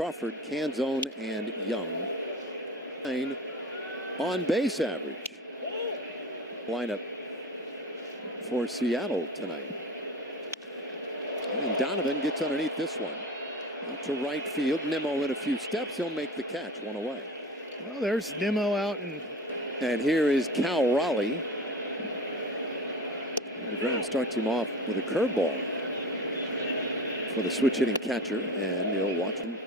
Crawford, Canzone, and Young. On base average. Lineup for Seattle tonight. And Donovan gets underneath this one. Out to right field. Nimmo in a few steps. He'll make the catch. One away. Well, there's Nimmo out. And here is Cal Raleigh. deGrom starts him off with a curveball for the switch hitting catcher. And you'll watch him.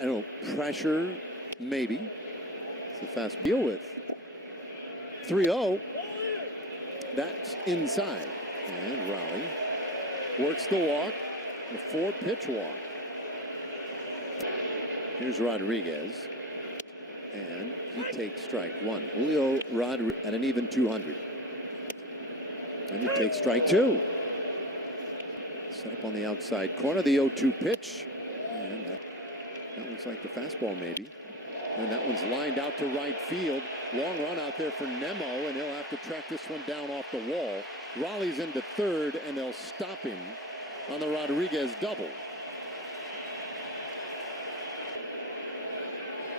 I don't know, pressure, maybe. It's a fast deal with. 3-0. That's inside. And Raleigh works the walk. A 4-pitch walk. Here's Rodriguez. And he takes strike one. Julio Rodriguez at an even 200. And he takes strike two. Set up on the outside corner. The 0-2 pitch. And that looks like the fastball maybe. And that one's lined out to right field. Long run out there for Nimmo, and he'll have to track this one down off the wall. Raleigh's into third, and they'll stop him on the Rodriguez double.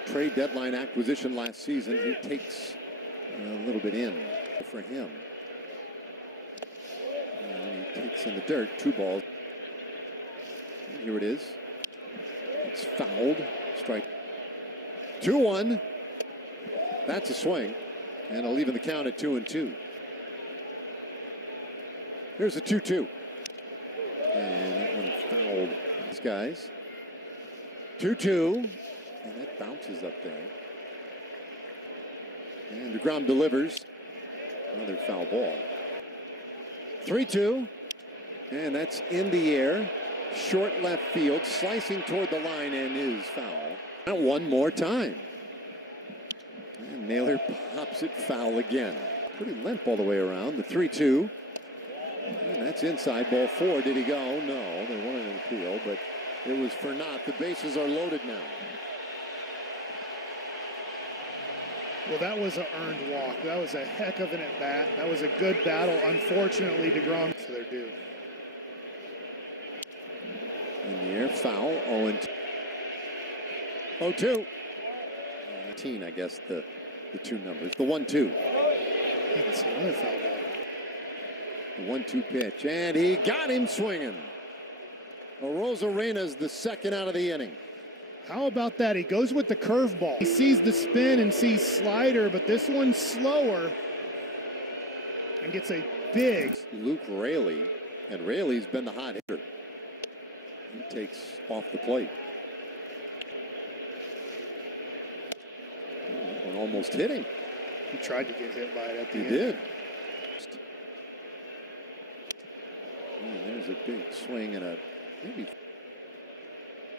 Trade deadline acquisition last season. He takes a little bit in for him. And he takes in the dirt. 2 balls. And here it is. It's fouled. Strike. 2-1. That's a swing. And I'll leave in the count at 2-2. Here's a 2-2. And that one fouled. These guys. 2-2. And that bounces up there. And deGrom delivers. Another foul ball. 3-2. And that's in the air. Short left field. Slicing toward the line and is foul. And one more time. And Naylor pops it foul again. Pretty limp all the way around. The 3-2. And that's inside. Ball 4. Did he go? No. They wanted an appeal, but it was for naught. The bases are loaded now. Well, that was an earned walk. That was a heck of an at-bat. That was a good battle. Unfortunately, deGrom for their due. In the air, foul. 0-2. 18, I guess, the 2 numbers. The 1-2. That's another foul ball. The 1-2 pitch, and he got him swinging. Arozarena's the second out of the inning. How about that? He goes with the curveball. He sees the spin and sees slider, but this one's slower and gets a big. Luke Raley, and Raley's been the hot hitter. He takes off the plate. That one almost hit him. He tried to get hit by it at the end. He did. And there's a big swing and a maybe.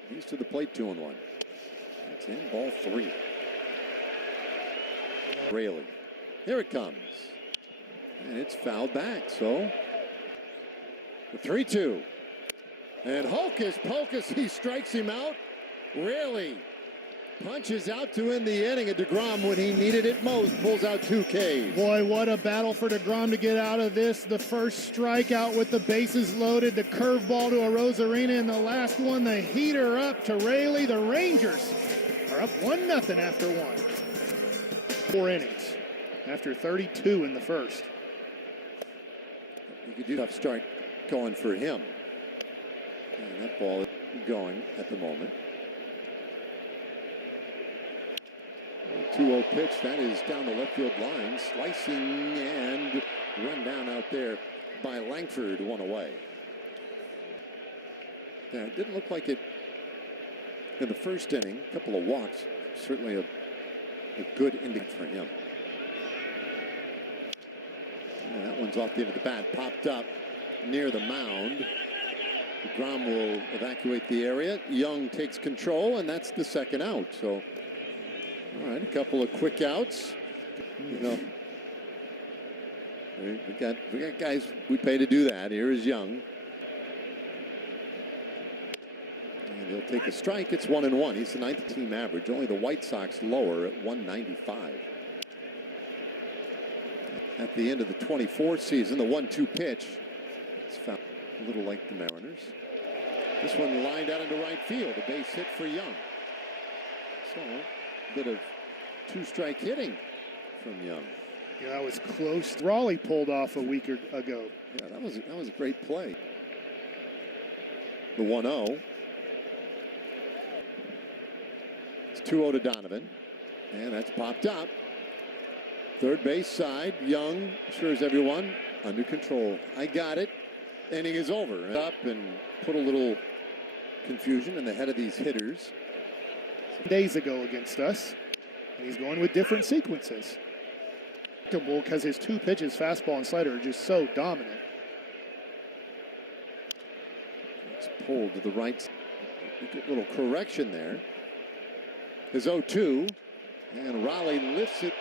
He's to the plate, 2-1. That's in, ball 3. Raley. Here it comes. And it's fouled back, so the 3-2. And hocus pocus, he strikes him out. Raley punches out to end the inning. And deGrom, when he needed it most, pulls out 2 Ks. Boy, what a battle for deGrom to get out of this. The first strikeout with the bases loaded, the curveball to Arozarena, and the last one, the heater up to Raley. The Rangers are up 1-0 after 1. 4 innings after 32 in the first. You could do a tough start going for him. And that ball is going at the moment. 2-0 pitch, that is down the left field line, slicing and run down out there by Langford, 1 away. Yeah, it didn't look like it in the first inning. A couple of walks, certainly a good inning for him. And that one's off the end of the bat, popped up near the mound. deGrom will evacuate the area. Young takes control, and that's the second out. So. All right, a couple of quick outs. You know, we got guys we pay to do that. Here is Young. And he'll take a strike. It's 1-1. He's the 9th team average. Only the White Sox lower at 195. At the end of the 24 season, the 1-2 pitch. It's found a little like the Mariners. This one lined out into right field. A base hit for Young. So a bit of two-strike hitting from Young. Yeah, that was close. Raleigh pulled off a week ago. Yeah, that was a great play. The 1-0. It's 2-0 to Donovan. And that's popped up. Third base side. Young assures everyone under control. I got it. Inning is over. Up and put a little confusion in the head of these hitters. Days ago against us. And he's going with different sequences. Because his two pitches, fastball and slider, are just so dominant. It's pulled to the right. A little correction there. His 0-2. And Raleigh lifts it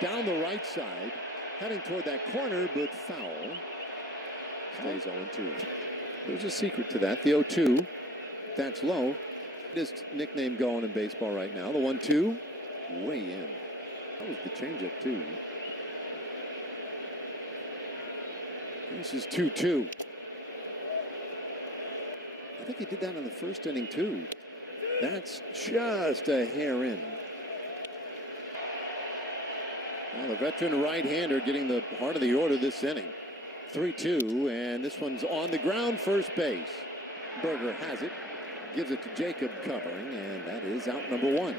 down the right side, heading toward that corner, but foul. Stays 0-2. There's a secret to that. The 0-2, that's low. His nickname going in baseball right now. The 1-2, way in. That was the changeup, too. This is 2-2. I think he did that in the first inning, too. That's just a hair in. Well, the veteran right-hander getting the heart of the order this inning. 3-2, and this one's on the ground, first base. Berger has it, gives it to Jacob covering, and that is out number one.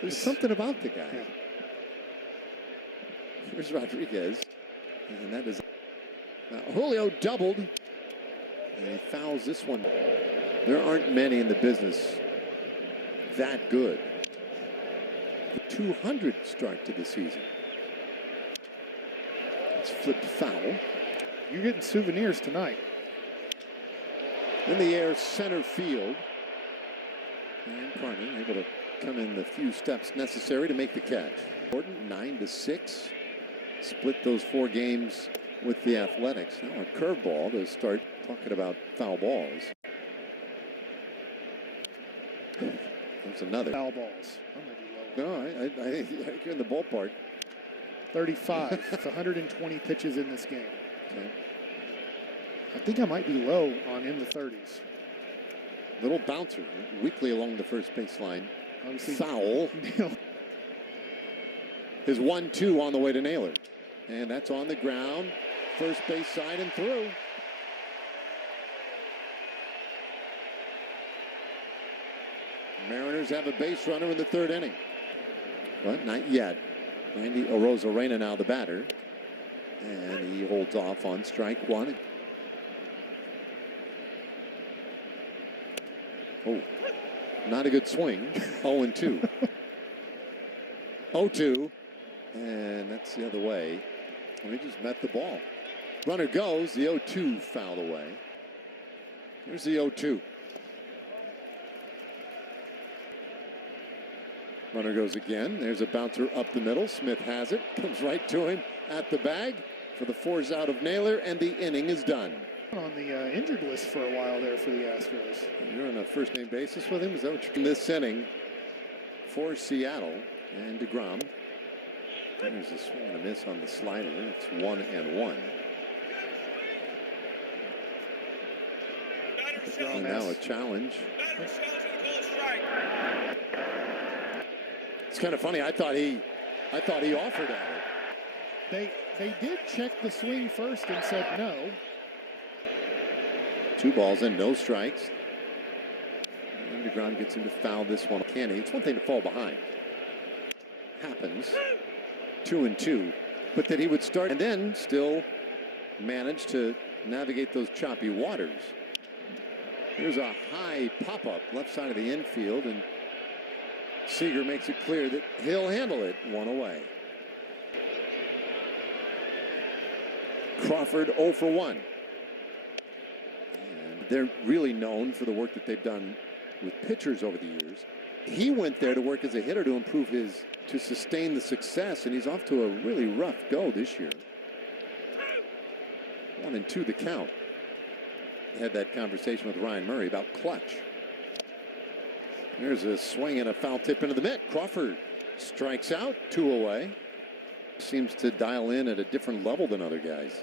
There's something about the guy. Yeah. Here's Rodriguez, and that is... Now, Julio doubled, and he fouls this one. There aren't many in the business that good. The 200 start to the season. It's flipped foul. You're getting souvenirs tonight. In the air, center field. And Carney able to come in the few steps necessary to make the catch. Important, 9-6. Split those 4 games with the Athletics. Now a curveball to start talking about foul balls. There's another. Foul balls. I'm gonna be low. No, I think you're in the ballpark. 35. It's 120 pitches in this game. Okay. I think I might be low on in the 30s. Little bouncer weakly along the first baseline. Obviously, Foul. His 1-2 on the way to Naylor. And that's on the ground. First base side and through. Mariners have a base runner in the 3rd inning. But not yet. Randy Arozarena now the batter. And he holds off on strike 1. Oh, not a good swing. 0-2. 0-2. And that's the other way. Well, he just met the ball. Runner goes. The 0-2 fouled away. Here's the 0-2. Runner goes again. There's a bouncer up the middle. Smith has it. Comes right to him at the bag for the force out of Naylor, and the inning is done. On the injured list for a while there for the Astros. You're on a first-name basis with him? Is that what you're in this inning for Seattle and deGrom? There's a swing and a miss on the slider. It's 1-1. And now a challenge. It's kind of funny. I thought he offered at it. They did check the swing first and said no. 2 balls and no strikes. And deGrom gets him to foul this one. Can he? It's one thing to fall behind. Happens. 2-2. But that he would start and then still manage to navigate those choppy waters. Here's a high pop-up left side of the infield, and Seager makes it clear that he'll handle it. 1 away. Crawford 0 for 1. And they're really known for the work that they've done with pitchers over the years. He went there to work as a hitter to improve to sustain the success, and he's off to a really rough go this year. 1-2 the count. Had that conversation with Ryan Murray about clutch. There's a swing and a foul tip into the mitt. Crawford strikes out, 2 away. Seems to dial in at a different level than other guys.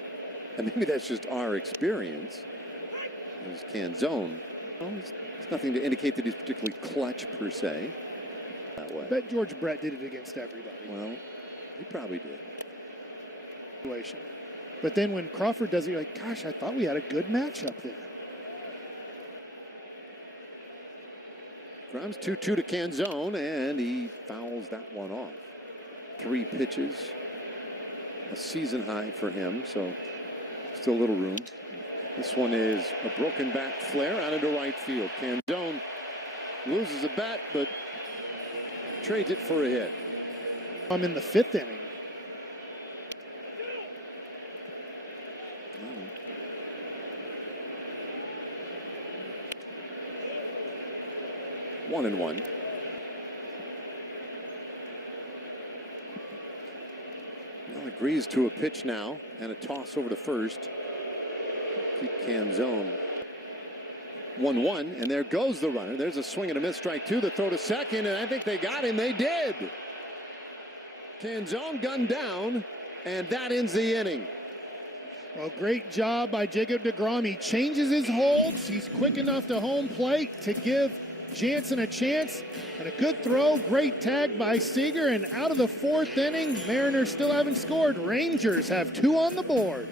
And maybe that's just our experience. As Canzone, well, it's nothing to indicate that he's particularly clutch per se. that way. I bet George Brett did it against everybody. Well, he probably did. But then when Crawford does it, you're like, gosh, I thought we had a good matchup there. DeGrom's 2-2 to Canzone, and he fouls that one off. 3 pitches, a season high for him, so still a little room. This one is a broken back flare out into right field. Canzone loses a bat, but trades it for a hit. I'm in the 5th inning. One and one. Well, agrees to a pitch now and a toss over to first. Keep Canzone 1-1, and there goes the runner. There's a swing and a miss, strike 2. The throw to second, and I think they got him. They did. Canzone gunned down, and that ends the inning. Well, great job by Jacob deGrom. He changes his holds. He's quick enough to home plate to give Jansen a chance, and a good throw. Great tag by Seager, and out of the 4th inning, Mariners still haven't scored. Rangers have 2 on the board.